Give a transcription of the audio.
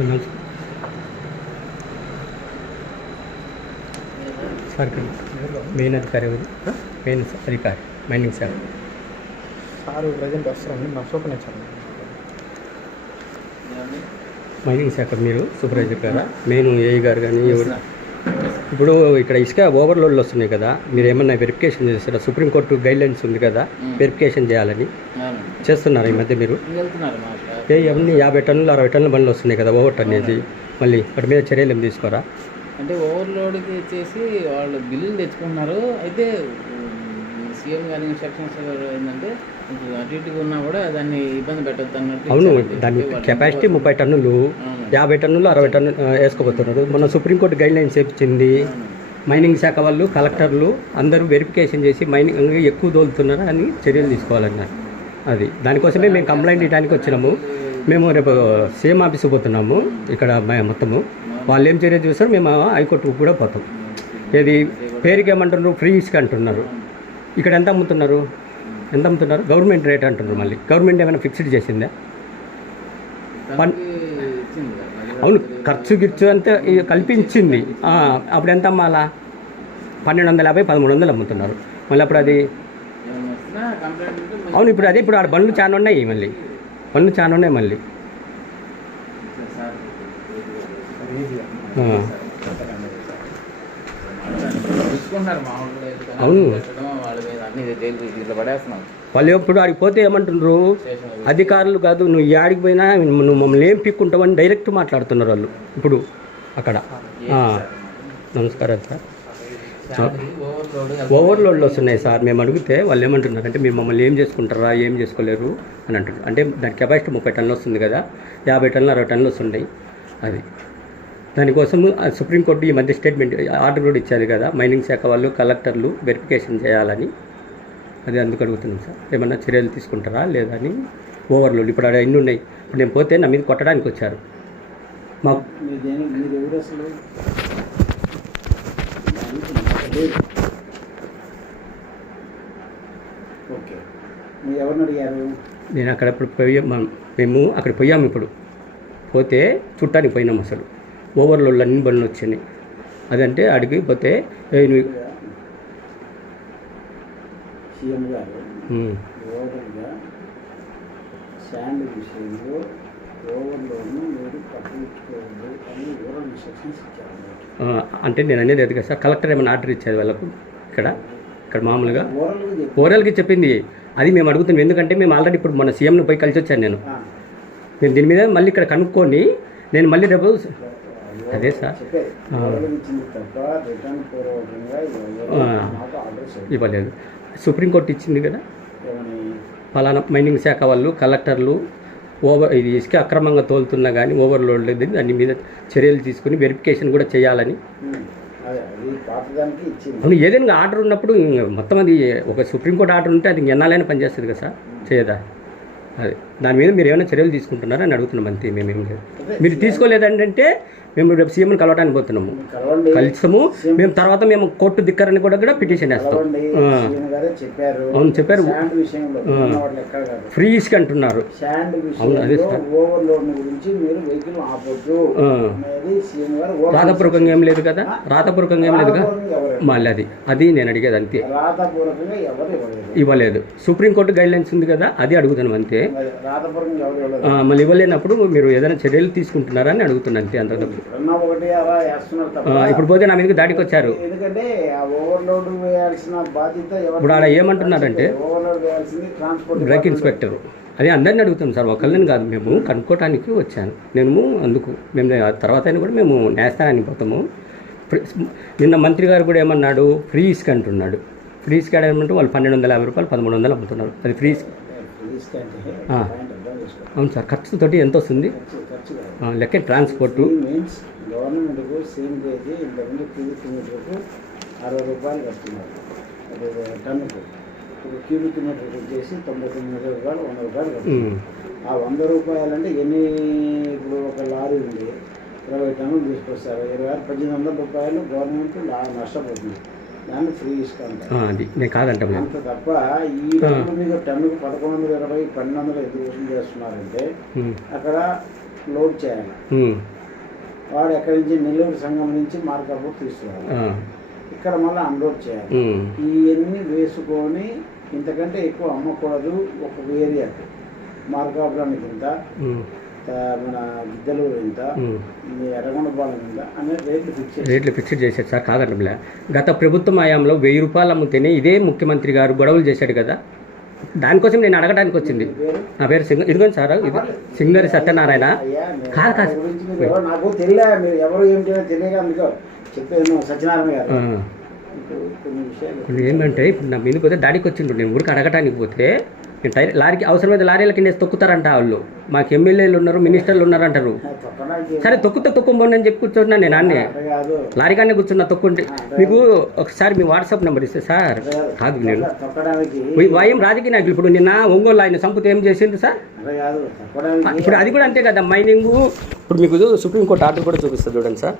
అవునా sir main అధికారి ఎవరు? మెయిన్ అధికారి మైనింగ్ శాఖ సార్ ప్రజెంట్ వస్తారండి నా సూపర్ నేచర్ మైనింగ్ శాఖ మీరు సూపర్వైజర్ గారా? మెయిన్ ఏఈ గారు కానీ ఎవరు? ఇప్పుడు ఇక్కడ ఇసుక ఓవర్లోడ్లు వస్తున్నాయి కదా మీరు ఏమన్నా వెరిఫికేషన్ చేస్తారా? సుప్రీంకోర్టు గైడ్ లైన్స్ ఉంది కదా వెరిఫికేషన్ చేయాలని. చేస్తున్నారు ఈ మధ్య మీరు? అవన్నీ యాభై టన్నులు అరవై టన్నుల బండ్లు వస్తున్నాయి కదా ఓవర్ టన్నేది మళ్ళీ వాటి మీద చర్యలు ఏం తీసుకోరా? అంటే ఓవర్లోడ్కి వచ్చేసి వాళ్ళు బిల్లులు తెచ్చుకుంటున్నారు. అయితే సీఎం గారి ఇన్స్ట్రక్షన్స్ ఏంటంటే అటు ఇటుగా ఉన్నా కూడా దాన్ని ఇబ్బంది పెట్టద్దు అన్నట్టు అవును. దాని కెపాసిటీ ముప్పై టన్నులు. యాభై టన్నులు అరవై టన్ను వేసుకోబోతున్నారు. మన సుప్రీంకోర్టు గైడ్ లైన్స్ ఇచ్చింది మైనింగ్ శాఖ వాళ్ళు కలెక్టర్లు అందరూ వెరిఫికేషన్ చేసి మైనింగ్ ఎక్కువ దోలుతున్నారా అని చర్యలు తీసుకోవాలన్నారు. అది. దానికోసమే మేము కంప్లైంట్ ఇవ్వడానికి వచ్చినాము. మేము రేపు సీఎం ఆఫీస్ పోతున్నాము. ఇక్కడ మొత్తము. వాళ్ళు ఏం చర్య చూస్తారు మేము హైకోర్టుకు కూడా పోతాం. ఏది పేరుకి ఏమంటున్నారు ఫ్రీ ఇసుక అంటున్నారు. ఇక్కడ ఎంత అమ్ముతున్నారు? ఎంత అమ్ముతున్నారు? గవర్నమెంట్ రేట్ అంటున్నారు మళ్ళీ. గవర్నమెంట్ ఏమైనా ఫిక్స్డ్ చేసిందా? పన్- తనకి ఇచ్చింది కదా, అది కూడా అవును ఖర్చు గిర్చు అంతా కల్పించింది. అప్పుడు ఎంత అమ్మాలా? పన్నెండు వందల యాభై పదమూడు వందలు అమ్ముతున్నారు. మళ్ళీ అప్పుడు అది అవును ఇప్పుడు అదే ఇప్పుడు ఆడ బండ్లు చాలా ఉన్నాయి మళ్ళీ. బండ్లు చాలా ఉన్నాయి మళ్ళీ సార్ ఈజీగా ఆ, చూసుకుంటున్నారు మామూలుగా అయితే అవును. వాళ్ళ ఎప్పుడు ఆడికి పోతే ఏమంటున్నారు? అధికారులు కాదు నువ్వు ఈ ఆడికి పోయినా నువ్వు మమ్మల్ని ఏం పిక్కుంటావని డైరెక్ట్ మాట్లాడుతున్నారు వాళ్ళు ఇప్పుడు అక్కడ. నమస్కారం సార్. ఓవర్లోడ్ ఓవర్లోడ్లు వస్తున్నాయి సార్. మేము అడిగితే వాళ్ళు ఏమంటున్నారు అంటే మీరు మమ్మల్ని ఏం చేసుకుంటారా? ఏం చేసుకోలేరు? అని అంటారు అంటే దాని కెపాసిటీ ముప్పై టన్నులు వస్తుంది కదా యాభై టన్నులు అరవై టన్నులు వస్తున్నాయి. అది. దానికోసం సుప్రీంకోర్టు ఈ మధ్య స్టేట్మెంట్ ఆర్డర్ కూడా ఇచ్చారు కదా మైనింగ్ శాఖ వాళ్ళు కలెక్టర్లు వెరిఫికేషన్ చేయాలని. అది అందుకు అడుగుతున్నాం సార్. ఏమన్నా చర్యలు తీసుకుంటారా లేదా అని? ఓవర్లోడ్. ఇప్పుడు ఆడ ఎన్ని ఉన్నాయి? ఇప్పుడు నేను పోతే నా మీద కొట్టడానికి వచ్చారు. మా మీరు దేనికి మీరు ఎవరు అసలు ఓకే. మీరు ఎవరిని అడిగారు? నేను అక్కడ ఇప్పుడు పోయి మేము అక్కడ పోయాము ఇప్పుడు. పోతే చుట్టానికి పోయినాం అసలు. ఓవర్లోడ్లు అన్ని బండ్లు వచ్చినాయి అదంటే అడిగి పోతే "ఏయ్ నువ్వు సీఎం గారు ఉమ్, ఓవర్గా శాండ్ విషయంలో ఓవర్లోను మీరు పట్టుకోవద్దు అని ఓవర్ ఇన్స్ట్రక్షన్స్ ఇచ్చారు. ఆ, అంటే నేను అనేది కదా సార్ కలెక్టర్ ఏమైనా ఆర్డర్ ఇచ్చారు వాళ్ళకు? ఇక్కడ ఇక్కడ మామూలుగా? ఓవరాల్కి చెప్పింది. అది మేము అడుగుతున్నాం. ఎందుకంటే మేము ఆల్రెడీ ఇప్పుడు మన సీఎంని పోయి కలిసి వచ్చాను నేను. నేను దీని మీద మళ్ళీ ఇక్కడ కనుక్కొని నేను మళ్ళీ రేపు అదే సార్. ఇవ్వలేదు. సుప్రీంకోర్టు ఇచ్చింది కదా? ఫలానా మైనింగ్ శాఖ వాళ్ళు కలెక్టర్లు ఓవర్ ఇది ఇసుక అక్రమంగా తోలుతున్నా కానీ ఓవర్లోడ్ లేదు. దాని మీద చర్యలు తీసుకుని వెరిఫికేషన్ కూడా చేయాలని. ఏదైనా ఆర్డర్ ఉన్నప్పుడు మొత్తం అది ఒక సుప్రీంకోర్టు ఆర్డర్ ఉంటే అది ఎన్నాలైనా పనిచేస్తుంది కదా సార్? చేయదా? అదే. దాని మీద మీరు ఏమైనా చర్యలు తీసుకుంటున్నారా అని అడుగుతున్నాం అంతే మేము ఏం లేదు మీరు తీసుకోలేదంటే మేము రేపు సీఎంని కలవడానికి పోతున్నాము. కలిసాము. మేము తర్వాత మేము కోర్టు దిక్కరని కూడా కూడా పిటిషన్ వేస్తాం. అవును, చెప్పారు. కాదు. ఫ్రీ ఇసుక అంటున్నారు. అవును, అదే సార్. రాతపూర్వకంగా ఏం లేదు కదా? రాతపూర్వకంగా ఏం రాతపూర్వకంగా ఎవరు మళ్ళీ అది. అది నేను అడిగేది అంతే. ఇవ్వలేదు. సుప్రీంకోర్టు గైడ్ లైన్స్ ఉంది కదా? అది అడుగుతున్నాం అంతే. మళ్ళీ ఇవ్వలేనప్పుడు మీరు ఏదైనా చర్యలు తీసుకుంటున్నారా అని అడుగుతున్నాను అంతే అంత ఇప్పుడు పోతే నా మీదకి దాడికి వచ్చారు. ఎందుకంటే ఆ ఓవర్లోడ్ వేయాల్సిన బాధ్యత ఎవరు ఇప్పుడు ఆడ ఏమంటున్నారంటే బ్రేక్ ఇన్స్పెక్టర్ అది అందరిని అడుగుతాం సార్ ఒకళ్ళని కాదు మేము కనుక్కోవటానికి వచ్చాను. నేను అందుకు మేము తర్వాత అయినా కూడా మేము న్యాయస్థానానికి పోతాము. నిన్న మంత్రి గారు కూడా ఏమన్నాడు? ఫ్రీ ఇసుక అంటున్నాడు. ఫ్రీ ఇసుక ఏమంటే వాళ్ళు పన్నెండు వందల యాభై రూపాయలు పదమూడు వందలు అమ్ముతున్నారు. అది ఫ్రీ అవును సార్ ఖర్చుతోటి ఎంత వస్తుంది? లెక్క ట్రాన్స్పోర్టు. మీన్స్ గవర్నమెంట్కు సేమ్ కేజీ ఇంతకుముందు క్యూబిక్ మీటర్కు అరవై రూపాయలు కడుతున్నారు. అది టన్నుకు. ఇప్పుడు క్యూబిక్ మీటర్కి వచ్చేసి తొంభై తొమ్మిది రూపాయలు వంద రూపాయలు కడుతున్నారు. ఆ వంద రూపాయలు అంటే ఎన్ని ఇప్పుడు ఒక లారీ ఉంది ఇరవై టన్నులు తీసుకొస్తారు. ఇరవై ఆరు పద్దెనిమిది వందల రూపాయలు గవర్నమెంట్ నష్టపోతుంది. దాన్ని ఫ్రీ నేను కాదంటాం అంత తప్ప ఈ మీకు టన్నుకు పదకొండు వందల ఇరవై పన్నెండు వందలు ఎందుకు వసూలు చేస్తున్నారంటే అక్కడ లోడ్ చేయాలి. వాడు ఎక్కడి నుంచి? నెల్లూరు సంఘం నుంచి మార్కాపూర్ తీసుకురావాలి. ఇక్కడ మళ్ళీ అన్లోడ్ చేయాలి. ఇవన్నీ వేసుకొని ఇంతకంటే ఎక్కువ అమ్మకూడదు ఒక ఏరియాకి మార్కాపురానికి ఇంత మన గిద్దలూరు ఇంత ఎర్రగొండపాలెం ఇంత అనే రేట్లు ఫిక్స్ రేట్లు ఫిక్స్డ్ చేశారు సార్ కాదనలే గత ప్రభుత్వం హయాంలో వెయ్యి రూపాయలు అమ్మితేనే ఇదే ముఖ్యమంత్రి గారు గొడవలు చేశాడు కదా. దానికోసం నేను అడగడానికి వచ్చింది. నా పేరు సింగ ఇదిగోండి సార్ ఇది సింగరి సత్యనారాయణ. కాదు, కాదు. నాకు తెలియదా? మీరు ఎవరు ఏమిటో తెలియక అందుకో చెప్పాను సత్యనారాయణ గారు. ఆ, ఇప్పుడు విషయాలు ఇప్పుడు నా మీద పోతే దాడికి వచ్చిండు. నేను ఊరికి అడగటానికి పోతే టైర్ లారీకి అవసరమైతే లారీల కింద తొక్కుతారంట వాళ్ళు. మాకు ఎమ్మెల్యేలు ఉన్నారు మినిస్టర్లు ఉన్నారు అంటారు సరే తొక్కుతా తొక్కుపోండి అని చెప్పి కూర్చున్నాను నేను అన్నీ. లారీ కానీ కూర్చున్నా తొక్కుంటే. మీకు ఒకసారి మీ వాట్సాప్ నెంబర్ ఇస్తే సార్ కాదు నేను. తొక్క- వయం రాజకీయ నాయకులు ఇప్పుడు నిన్న ఒంగోలు ఆయన సంపుతే ఏం చేసిండు సార్? ఇప్పుడు అది కూడా అంతే కదా మైనింగ్. ఇప్పుడు మీకు సుప్రీంకోర్టు ఆర్డర్ కూడా చూపిస్తుంది చూడండి సార్.